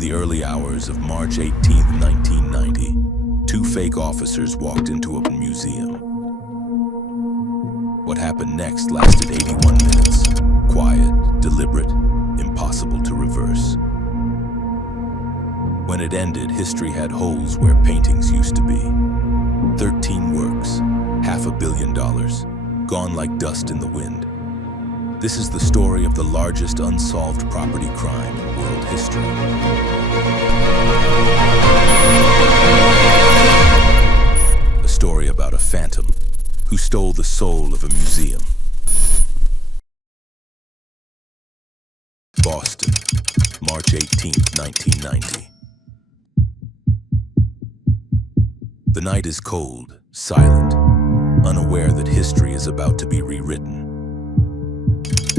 the early hours of March 18, 1990, two fake officers walked into a museum. What happened next lasted 81 minutes. Quiet, deliberate, impossible to reverse. When it ended, history had holes where paintings used to be. 13 works, $500 million, gone like dust in the wind. This is the story of the largest unsolved property crime in world history. A story about a phantom who stole the soul of a museum. Boston, March 18, 1990. The night is cold, silent, unaware that history is about to be rewritten.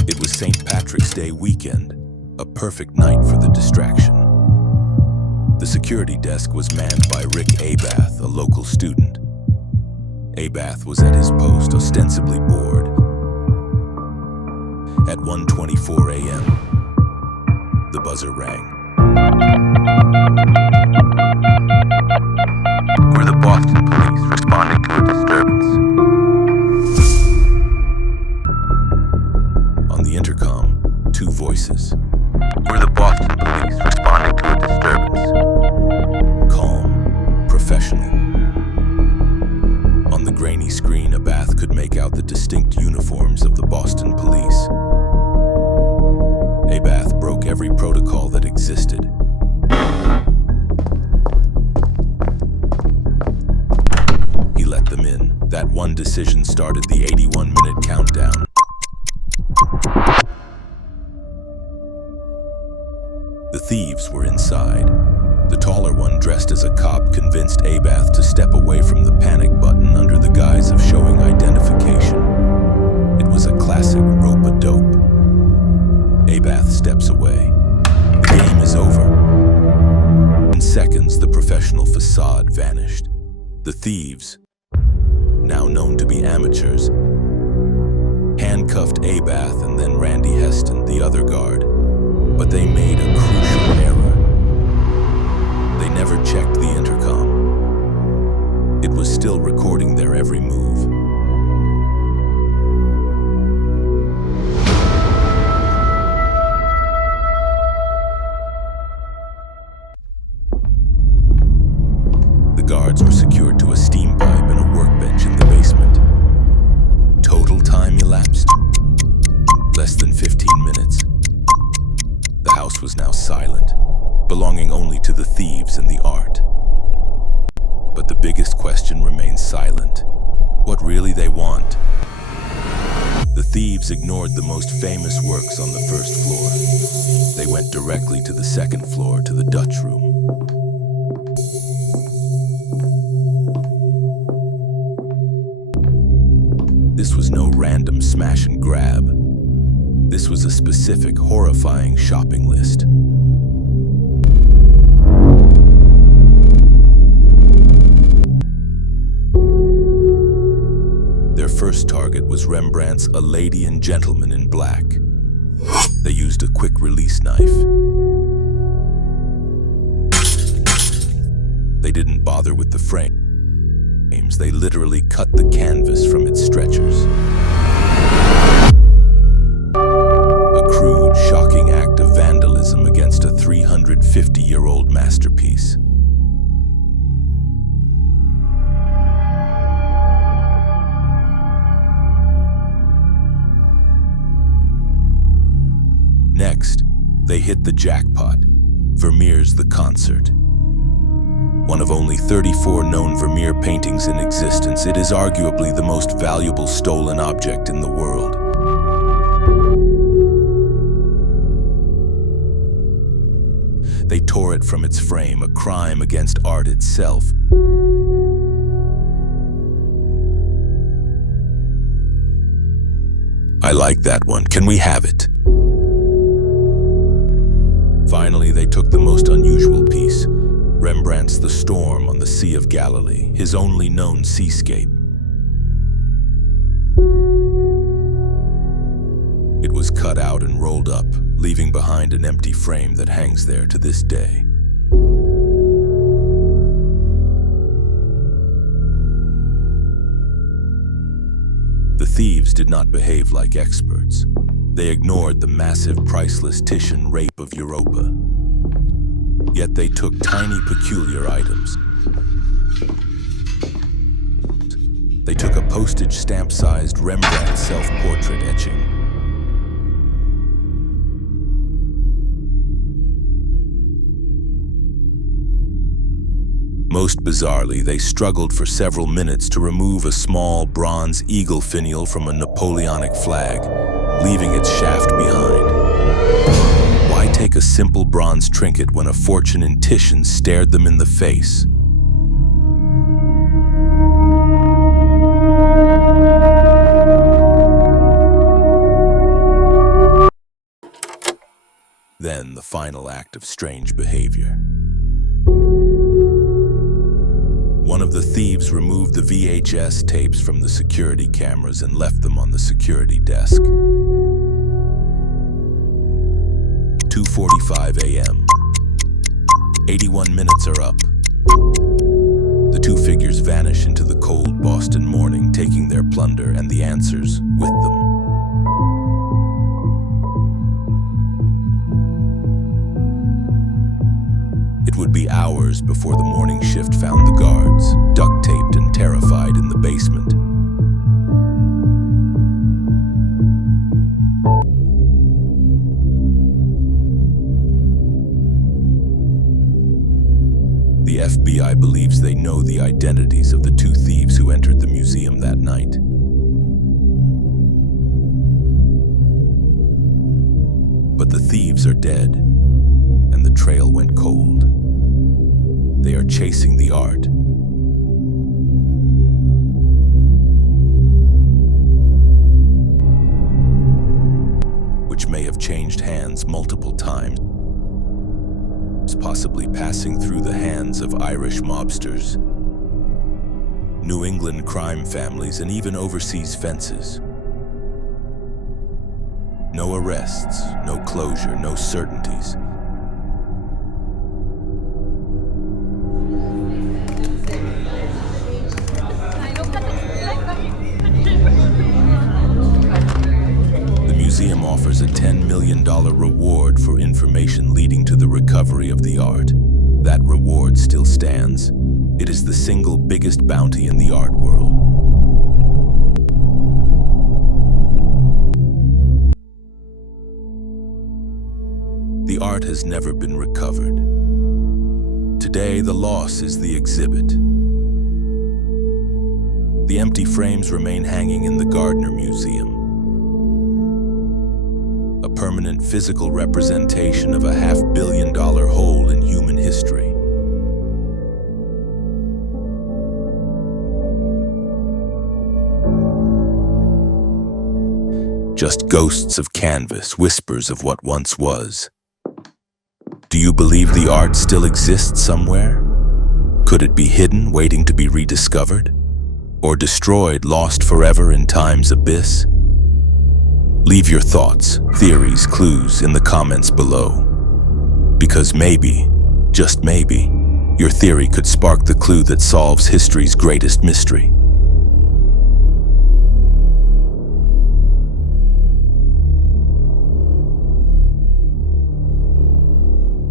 It was St. Patrick's Day weekend, a perfect night for the distraction. The security desk was manned by Rick Abath, a local student. Abath was at his post, ostensibly bored. At 1:24 a.m., the buzzer rang. We're the Boston police responding to a disturbance. On the intercom, two voices. We're the Boston police responding to a disturbance. Calm, professional. On the grainy screen, Abath could make out the distinct uniforms of the Boston police. Abath broke every protocol that existed. He let them in. That one decision started the 81-minute countdown. The thieves were inside. The taller one, dressed as a cop, convinced Abath to step away from the panic button under the guise of showing identification. It was a classic rope-a-dope. Abath steps away. The game is over. In seconds, the professional facade vanished. The thieves, now known to be amateurs, handcuffed Abath and then Randy Heston, the other guard. But they made a crucial error. They never checked the intercom. It was still recording their every move. The guards were secured to a steam pipe and a workbench in the basement. Total time elapsed less than 15 minutes. The house was now silent, belonging only to the thieves and the art. But the biggest question remains silent. What really they want? The thieves ignored the most famous works on the first floor. They went directly to the second floor, to the Dutch room. This was no random smash and grab. This was a specific, horrifying shopping list. Their first target was Rembrandt's A Lady and Gentleman in Black. They used a quick-release knife. They didn't bother with the frames. They literally cut the canvas from its stretchers. A crude, shocking act of vandalism against a 350-year-old masterpiece. Next, they hit the jackpot. Vermeer's The Concert. One of only 34 known Vermeer paintings in existence, it is arguably the most valuable stolen object in the world. They tore it from its frame, a crime against art itself. I like that one. Can we have it? Finally, they took the most unusual piece, Rembrandt's The Storm on the Sea of Galilee, his only known seascape. It was cut out and rolled up, leaving behind an empty frame that hangs there to this day. thieves did not behave like experts. They ignored the massive priceless Titian rape of Europa. Yet they took tiny peculiar items. They took a postage stamp-sized Rembrandt self-portrait etching. Most bizarrely, they struggled for several minutes to remove a small bronze eagle finial from a Napoleonic flag, leaving its shaft behind. Why take a simple bronze trinket when a fortune in Titian stared them in the face? Then the final act of strange behavior. One of the thieves removed the VHS tapes from the security cameras and left them on the security desk. 2:45 a.m. 81 minutes are up. The two figures vanish into the cold Boston morning, taking their plunder and the answers with them. It would be hours before the morning shift found the guards, duct-taped and terrified in the basement. The FBI believes they know the identities of the two thieves who entered the museum that night. But the thieves are dead, and the trail went cold. They are chasing the art. Which may have changed hands multiple times, possibly passing through the hands of Irish mobsters, New England crime families, and even overseas fences. No arrests, no closure, no certainties. The museum offers a $10 million reward for information leading to the recovery of the art. That reward still stands. It is the single biggest bounty in the art world. The art has never been recovered. Today, the loss is the exhibit. The empty frames remain hanging in the Gardner Museum. A permanent physical representation of a $500 million hole in human history. Just ghosts of canvas, whispers of what once was. Do you believe the art still exists somewhere? Could it be hidden, waiting to be rediscovered? Or destroyed, lost forever in time's abyss? Leave your thoughts, theories, clues in the comments below. Because maybe, just maybe, your theory could spark the clue that solves history's greatest mystery.